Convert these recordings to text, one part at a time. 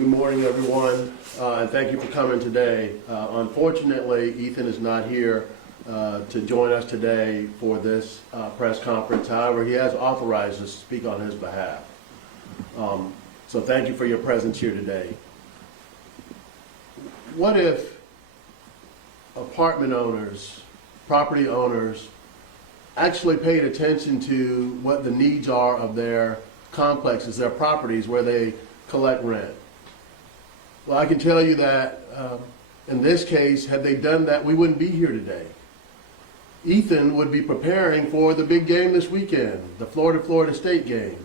Good morning, everyone, and thank you for coming today. Unfortunately, Ethan is not here to join us today for this press conference. However, he has authorized us to speak on his behalf. So thank you for your presence here today. What if apartment owners, property owners, actually paid attention to what the needs are of their complexes, their properties where they collect rent? Well, I can tell you that in this case, had they done that, we wouldn't be here today. Ethan would be preparing for the big game this weekend, the Florida State game,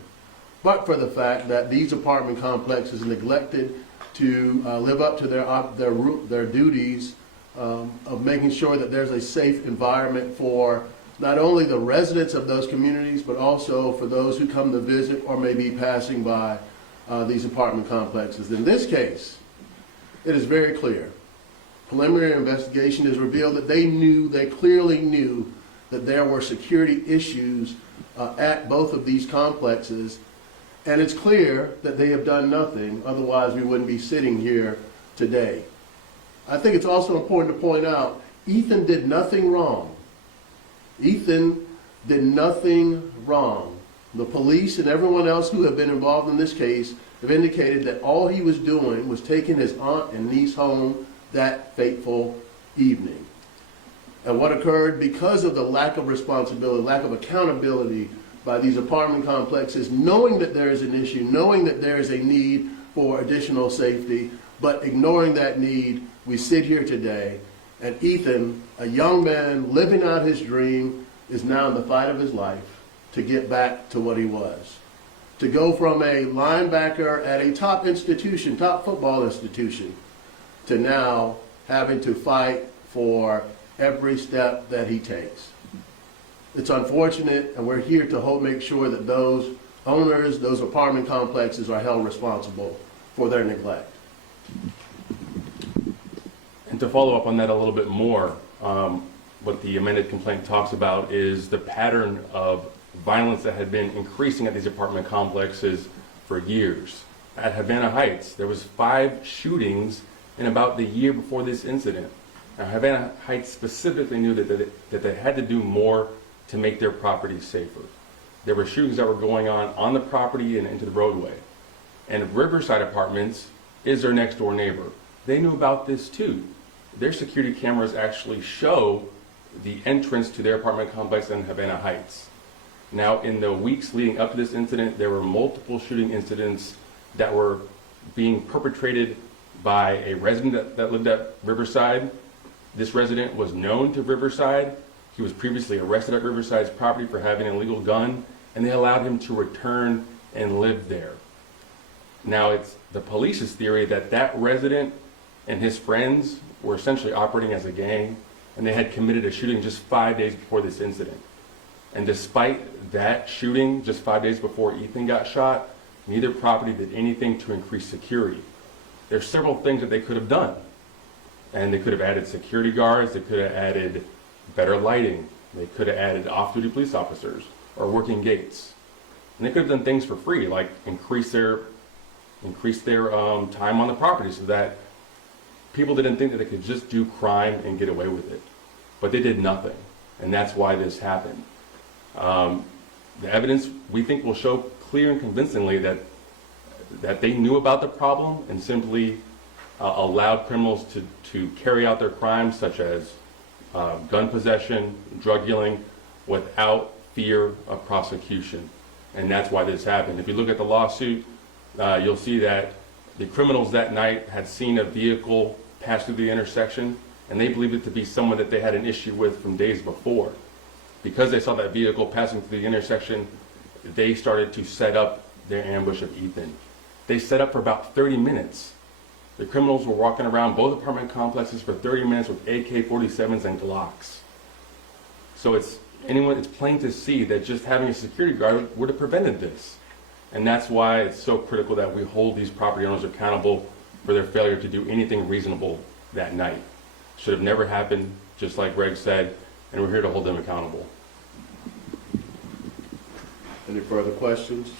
but for the fact that these apartment complexes neglected to live up to their duties of making sure that there's a safe environment for not only the residents of those communities, but also for those who come to visit or may be passing by these apartment complexes. In this case, it is very clear. Preliminary investigation has revealed that they clearly knew that there were security issues at both of these complexes, and it's clear that they have done nothing, otherwise we wouldn't be sitting here today. I think it's also important to point out, Ethan did nothing wrong. Ethan did nothing wrong. The police and everyone else who have been involved in this case have indicated that all he was doing was taking his aunt and niece home that fateful evening. And what occurred because of the lack of responsibility, lack of accountability by these apartment complexes, knowing that there is an issue, knowing that there is a need for additional safety, but ignoring that need, we sit here today, and Ethan, a young man living out his dream, is now in the fight of his life to get back to what he was. To go from a linebacker at a top institution, top football institution, to now having to fight for every step that he takes. It's unfortunate, and we're here to make sure that those owners, those apartment complexes are held responsible for their neglect. And to follow up on that a little bit more, what the amended complaint talks about is the pattern of violence that had been increasing at these apartment complexes for years. At Havana Heights, there was 5 shootings in about the year before this incident. Now, Havana Heights specifically knew that they had to do more to make their properties safer. There were shootings that were going on the property and into the roadway. And Riverside Apartments is their next door neighbor. They knew about this too. Their security cameras actually show the entrance to their apartment complex in Havana Heights. Now, in the weeks leading up to this incident, there were multiple shooting incidents that were being perpetrated by a resident that lived at Riverside. This resident was known to Riverside. He was previously arrested at Riverside's property for having an illegal gun, and they allowed him to return and live there. Now, it's the police's theory that that resident and his friends were essentially operating as a gang, and they had committed a shooting just 5 days before this incident. And despite that shooting just 5 days before Ethan got shot, neither property did anything to increase security. There's several things that they could have done. And they could have added security guards, they could have added better lighting, they could have added off-duty police officers or working gates. And they could have done things for free, like increase their time on the property so that people didn't think that they could just do crime and get away with it. But they did nothing, and that's why this happened. The evidence, we think, will show clear and convincingly that they knew about the problem and simply allowed criminals to carry out their crimes, such as gun possession, drug dealing, without fear of prosecution. And that's why this happened. If you look at the lawsuit, you'll see that the criminals that night had seen a vehicle pass through the intersection, and they believed it to be someone that they had an issue with from days before. Because they saw that vehicle passing through the intersection, they started to set up their ambush of Ethan. They set up for about 30 minutes. The criminals were walking around both apartment complexes for 30 minutes with AK-47s and Glocks. So it's plain to see that just having a security guard would have prevented this. And that's why it's so critical that we hold these property owners accountable for their failure to do anything reasonable that night. Should have never happened, just like Greg said, and we're here to hold them accountable. Any further questions?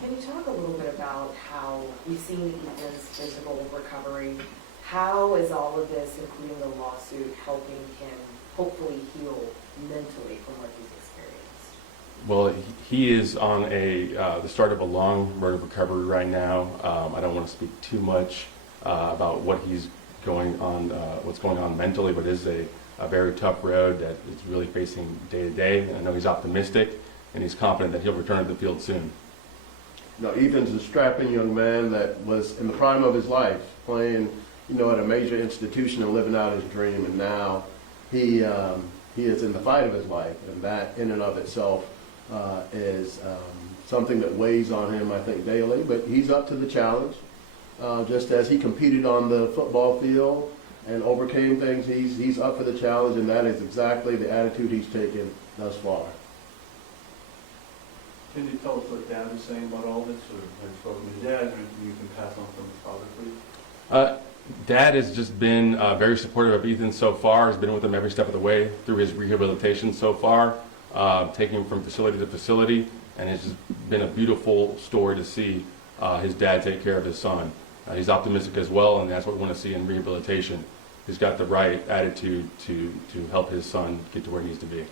Can you talk a little bit about about how we've seen Ethan's physical recovery. How is all of this, including the lawsuit, helping him hopefully heal mentally from what he's experienced? Well, he is on the start of a long road of recovery right now. I don't want to speak too much about what's going on mentally, but it is a very tough road that is really facing day to day. I know he's optimistic and he's confident that he'll return to the field soon. You know, Ethan's a strapping young man that was in the prime of his life, playing, at a major institution and living out his dream, and now he is in the fight of his life, and that in and of itself is something that weighs on him, I think, daily. But he's up to the challenge, just as he competed on the football field and overcame things. He's up for the challenge, and that is exactly the attitude he's taken thus far. Can you tell us what Dad is saying about all this, or have you spoken to Dad, or anything you can pass on from his father, please? Dad has just been very supportive of Ethan so far. Has been with him every step of the way through his rehabilitation so far, taking him from facility to facility, and it's just been a beautiful story to see his dad take care of his son. He's optimistic as well, and that's what we want to see in rehabilitation. He's got the right attitude to help his son get to where he needs to be.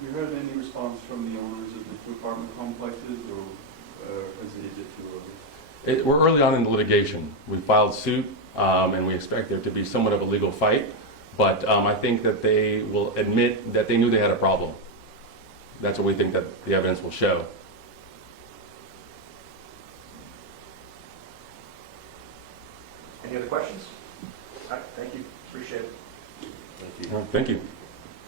Have you heard any response from the owners of the two apartment complexes, or is it too early? We're early on in the litigation. We filed suit, and we expect there to be somewhat of a legal fight, but I think that they will admit that they knew they had a problem. That's what we think that the evidence will show. Any other questions? All right, thank you. Appreciate it. Thank you. Thank you.